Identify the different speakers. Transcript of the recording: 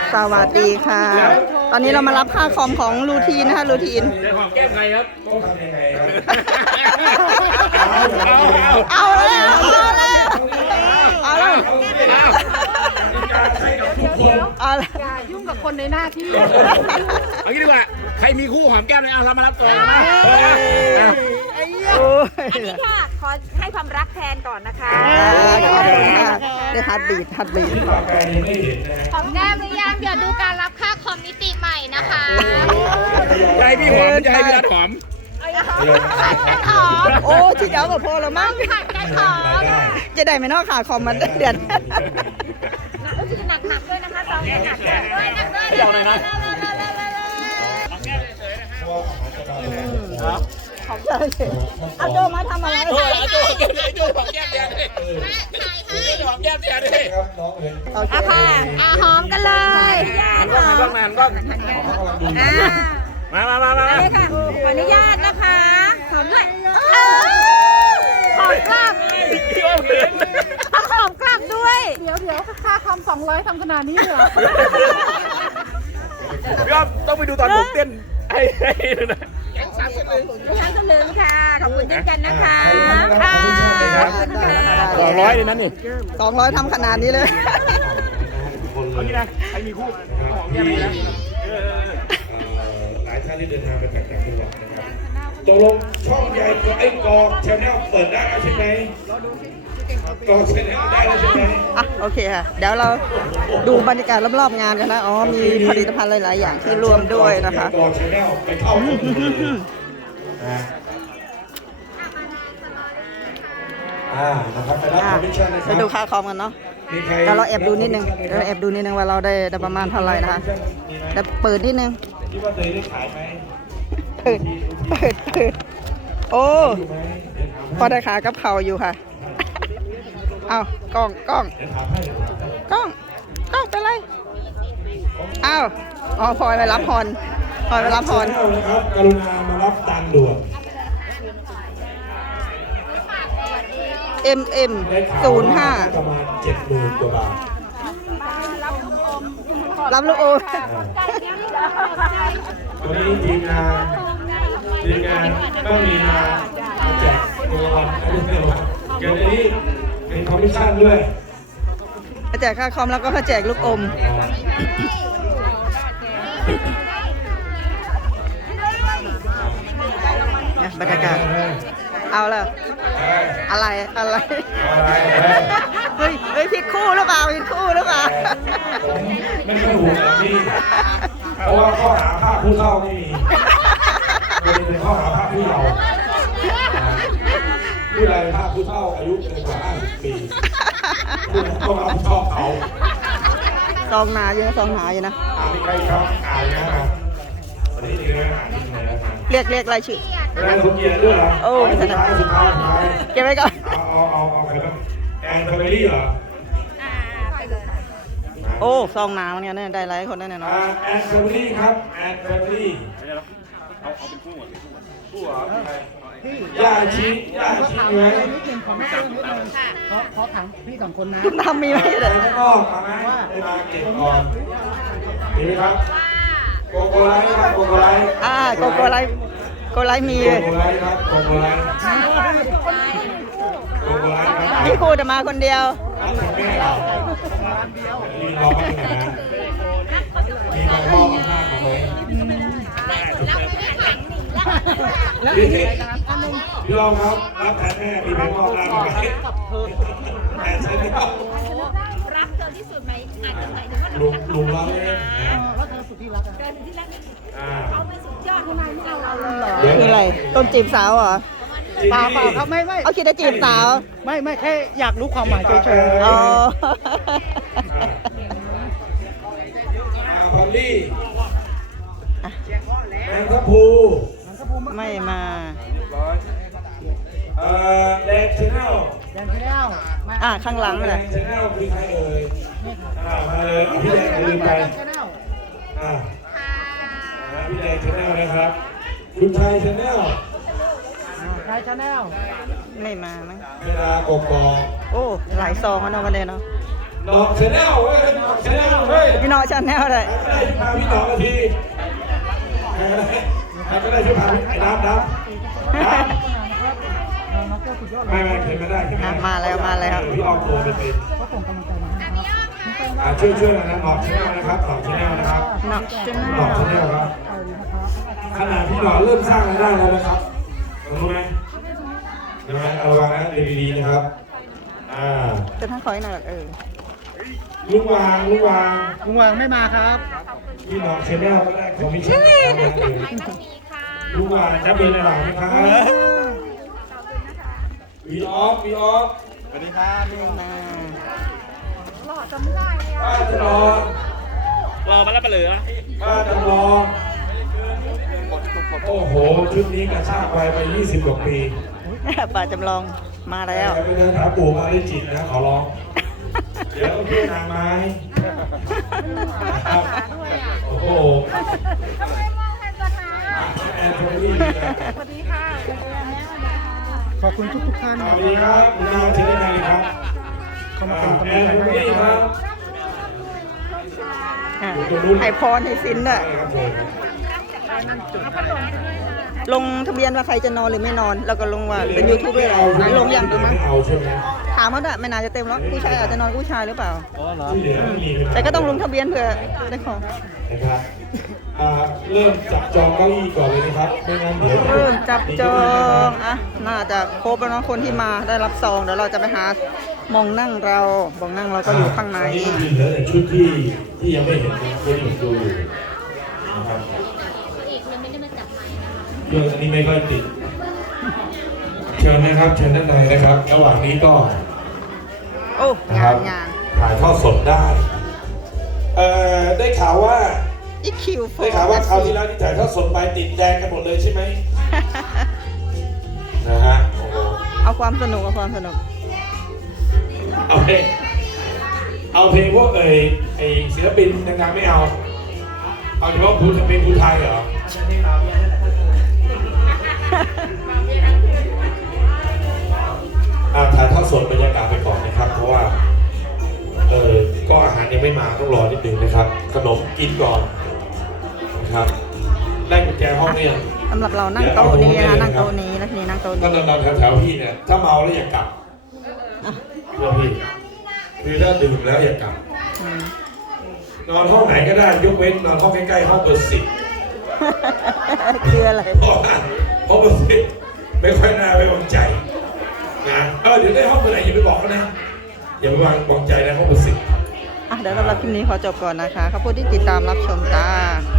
Speaker 1: สวัสดีค่ะ ตอนนี้เรามารับค่าคอมของรูทีนนะคะรูทีน
Speaker 2: จะหอมแก้มใครครับต้องทำยังไงครับ
Speaker 1: เอาแล้วเอาแล้วเอาแล้ว
Speaker 3: อย่ายุ่งกับคนในหน้าที่
Speaker 2: เอางี้ดีกว่าใครมีคู่หอมแก้มเลยเอาเรามารับตัวนะ
Speaker 4: อันนี้ค่ะขอให้ความรักแทนก่อนนะคะ
Speaker 1: ได้ฮัตบีท
Speaker 4: หอมแก้มหรือยังเดี๋ยวดูการรับค่าคอมมิติใหม่นะคะ
Speaker 2: ใจพี่หอมใจพี่รัดหอม
Speaker 4: ผัดกันหอม
Speaker 1: โอ้ที่เดียวกับพอแล้วมั้ง
Speaker 4: ผัดกันหอม
Speaker 1: จะได้ไหมนอกขาคอมมันเดือด
Speaker 4: หนักด้วยนะคะตอนนี้หนักด้วย
Speaker 2: เดี๋ยวหน่อยนะ
Speaker 1: ขอบใจเอาโจมาทำอะไร
Speaker 2: เอาโจ้หอมแก้มเดียวดิหอมแก้มเดียวดิ
Speaker 4: ค่ะหอมกันเลย
Speaker 2: หันกล้องหันกล้องมา
Speaker 4: เลยค่ะขออนุญาตนะคะหอมด้วยหอมกลับหอมกลับด้วย
Speaker 3: เดี๋ยวค่าคอม200ทำขนาดนี้เหรอ
Speaker 2: พี่อ้อมต้องไปดูตอนผมเต้นให้ดูนะ
Speaker 4: ท่านสลึงค่ะขอบคุณเช่นกันนะคะ
Speaker 2: 200เลยนั่นนี่
Speaker 1: 200ทำขนาดนี้เลย
Speaker 2: เอางี้นะใครมีคู่หอมแก้มนะ
Speaker 5: หลายท่านที่เดินทางไปต่างจังหวัดนะครับตกลงช่องใหญ่ไอ้กอชาแนลเปิดได้แล้วใช่ไหมกอชาแนลได้แล้วใช่ไหม
Speaker 1: โอเคค่ะเดี๋ยวเราดูบรรยากาศรอบๆงานกันนะมีผลิตภัณฑ์หลายๆอย่างที่รวมด้วยนะคะ
Speaker 5: กอชาแนลไปเข้านะครับไปรับคอมมิชชั่นนะครับ
Speaker 1: ไปดูค่าคอมกันเนาะเดี๋ยวเราแอบดูนิดนึงว่าเราได้ประมาณเท่าไหร่นะคะเดี๋ยวเปิดนิดนึง
Speaker 5: คิดว่าเคยได้ขายไหม
Speaker 1: เปิดโอ้พอได้ขากับเข่าอยู่ค่ะเอากล้องเป็นไรอ้าวพลอยไปรับพร
Speaker 5: นะครับกรุณามารับตังค์ด่วน
Speaker 1: MM 05
Speaker 5: ประมาณ 70,000 กว่าบาท
Speaker 1: รับลูกโอ
Speaker 5: วันนี้ทีมงานก็มีมาแจกตัววันเดี๋ยวนี้เป็นคอมมิชชั่นด้วย
Speaker 1: แจกค่าคอมแล้วก็แจกลูกอมบรรยากาศเอาเลยอะไรเฮ้ยผิดคู่หรือเปล่า
Speaker 5: ไม่ถูกนะพี่เพราะว่าข้อหาภาคผู้เฒ่าไม่มีเป็นข้อหาภาคผู้เยาว์ผู้ใดภาคผู้เฒ่าอายุเกินกว่า50 ปีต้องรับผิดชอบเขา
Speaker 1: ซองหนาอยู่นะ
Speaker 5: มีใครครับอ่านนะวันนี้ดีนะอ่านดีนะ
Speaker 1: เรียกรายชื่อ
Speaker 5: ได้ทุกเกียร์ด้วยเหรอ
Speaker 1: โอ้สุดท้ายเก็บไว้ก่อน
Speaker 5: เอาใครบ้างแอนแฟมิลี่เหรอ
Speaker 1: โอ้ซองหนาเนี่ยได้หลายคนได้แน่นอน
Speaker 5: แอนแฟมิลี่ครับแอนแฟมิลี่
Speaker 2: เอาเป็นคู่เหร
Speaker 5: อย่าชี้ไหม
Speaker 3: ขอถามพี่2 คนนะ
Speaker 1: ทำมีไหม
Speaker 5: เดี๋ยวก็มาไหมมาเก็บก่อนดีไหมครับโกโกไลท์ครับโกโกไลท์
Speaker 1: โกโกไลท์มีเลย
Speaker 5: โกโกไลท์ครับโกโกไลท์
Speaker 1: พี่ครูจะมาคนเดียว
Speaker 5: มีรอกันนะมีมาพ่อมาห้ามาไหมพี่ลองครับรับแทนแม่มีแม่พ่อห้ามาไหมแทนใช่ไหมครับ
Speaker 4: รักเธอที่สุดไหมอาจจะหมายถึงว่า
Speaker 5: ลุงรักเลย
Speaker 3: แล้วเธอสุดที่รัก
Speaker 4: เขาไม่สุดยอดทำไมไม่เอาเรา
Speaker 1: เลยคืออะไรต้นจีบสาวเหรอ
Speaker 3: เปล่าครับไม่
Speaker 1: เอาคิดจะจีบสาว
Speaker 3: ไม่แค่อยากรู้ความหมายเฉย
Speaker 1: ๆ
Speaker 5: พอลลี่แมงทับพู
Speaker 1: ไม่มา
Speaker 5: แดงชแนล
Speaker 1: ข้างหลัง
Speaker 5: แดงชแนลคือใครเอ่ยมาเลยพี่แดงลืมไปพี่แดงชแนลนะครับคุณชายชแนล
Speaker 1: ไม่มามั้ง
Speaker 5: เวลากบ
Speaker 1: โอ้หลายซองแล้วเนาะวันนี้เนาะ
Speaker 5: ดอกชาแนลเว้ยดอกชาแนลเฮ้ย
Speaker 1: พี่น้องชาแนลเลย
Speaker 5: ใครก็ได้พาพี่ดอกนาทีใครก็ได้ช่วยพาพี่ไอ้น้ำไม่เข็นไม่ได้เข็นไม่ได้
Speaker 1: มาแล้วมาแล้ว
Speaker 5: พี่ออกตัวเป็นช่วยนะหนอกชาแนลนะครับหนอกชาแนลนะครับ
Speaker 1: เนาะจัง
Speaker 5: หนอกชาแนลครับขนาดพี่หนอกเริ่มสร้างรายได้แล้วนะครับรู้ไหมระวังนะดีๆนะครับ
Speaker 1: จะทั้งคอยหน่อย
Speaker 5: ลุงวาง
Speaker 3: ลุงวางไม่มาครับ
Speaker 5: พี่หนอกชาแนลก็ได้คอมมิชชั่นลุงวางจะเป็นอะไรไหมครับวีออฟ
Speaker 2: สวัสดีครับ
Speaker 1: มา
Speaker 5: ป้าจำลอง
Speaker 2: รอมาแล้วปะเหลือ
Speaker 5: ป้าจำลองโอ้โหชุดนี้กระชากไป20 กว่าปี
Speaker 1: ป่าจำลองมาแล้ว
Speaker 5: ไปเดินหาปู่มาได้จิตนะขอร้องเดี๋ยวพี่นางไม้โอ้โหแอนโทนี
Speaker 3: ขอบคุณทุกท่าน
Speaker 5: สวัสดีครับคุณนาวเชิญได้เลยครับ
Speaker 3: เข้ามาเป็นกำ
Speaker 5: แอ
Speaker 3: ลัง
Speaker 5: น
Speaker 3: ใจ
Speaker 5: โท
Speaker 3: ให้
Speaker 5: นี
Speaker 3: นะ
Speaker 5: ค
Speaker 3: ค
Speaker 5: รั
Speaker 3: รั
Speaker 5: บบ
Speaker 1: ให้พรให้สินน่ะ
Speaker 5: ครับผม
Speaker 1: ลงทะเบียนว่าใครจะนอนหรือไม่นอน แล้วก็ลงว่าเป็น YouTube ด้วยเหรอลงยัง
Speaker 5: ไม่เอาใช่ไหม
Speaker 1: ถามว่าไม่น่าจะเต็มแล้วผู้ชายอาจจะนอนผู้ชายหรือเปล่า
Speaker 5: ที่เหลือไม่มี
Speaker 1: แต่ก็ต้องลงทะเบียนเผื่อได้ของ
Speaker 5: นะครับเริ่มจับจองเก้าอี้ก่อนเลยนะครับไม่งั้นเดี๋ยว
Speaker 1: เริ่มจับจองอ่ะน่าจะครบแล้วเนาะคนที่มาได้รับซองเดี๋ยวเราจะไปหามองนั่งเรามองนั่งเราก็อยู่ข้างใน
Speaker 5: นี่เหลือแต่ชุดที่ยังไม่เห็นคนอื่นดูอยู่นะครับเรื่องอันนี้ไม่ค่อยติดเชิญนะครับเชิญด้านในนะครับระหว่างนี้ก็
Speaker 1: โอ้
Speaker 5: นะค
Speaker 1: งา
Speaker 5: รับ
Speaker 1: นงาน
Speaker 5: ถ่ายทอดสดได้ได้ข่าวว่า
Speaker 1: อีคิวโฟ
Speaker 5: ได้ข่าวว่าคราวที่แล้วที่ถ่ายทอดสดไปติดแดงกันหมดเลยใช่ไหมนะฮะโอ้โห
Speaker 1: เอาความสนุกเอาความสนุก
Speaker 5: เอาเพลงพวกศิลปินดังๆไม่เอาเฉพาะเพลงภูไทยเหรอถ่ายทอดสดบรรยากาศไปก่อนนะครับ เพราะว่าก็อาหารยังไม่มาต้องรอนิดนึงนะครับ ขนมกินก่อนนะครับได้กุญแจห้องเนี่ย
Speaker 1: สำหรับเรานั่งโต๊ะนี้นะคะนั่งโต๊ะนี้แล้วทีนี้นั่งโต๊ะ
Speaker 5: ถ้า
Speaker 1: นี้
Speaker 5: นอนแถวๆพี่เนี่ยถ้าเมาแล้วอย่ากลับเพื่อพี่คือถ้าดื่มแล้วอย่ากลับ
Speaker 1: อืม
Speaker 5: นอนห้องไหนก็ได้ยกเว้นนอนห้องใกล้ๆห้องเบอร์10
Speaker 1: คืออะไร
Speaker 5: เพราะว่าห้องเบอร์10ไม่ค่อยน่าไว้วางใจนะเดี๋ยวได้ห้องเบอร์ไหนอย่าไปบอกเขานะอย่าไปวางใจนะห้องเบอร์10
Speaker 1: อ่ะเดี๋ยวสำหรับคลิปนี้ขอจบก่อนนะคะขอบคุณที่ติดตามรับชมจ้า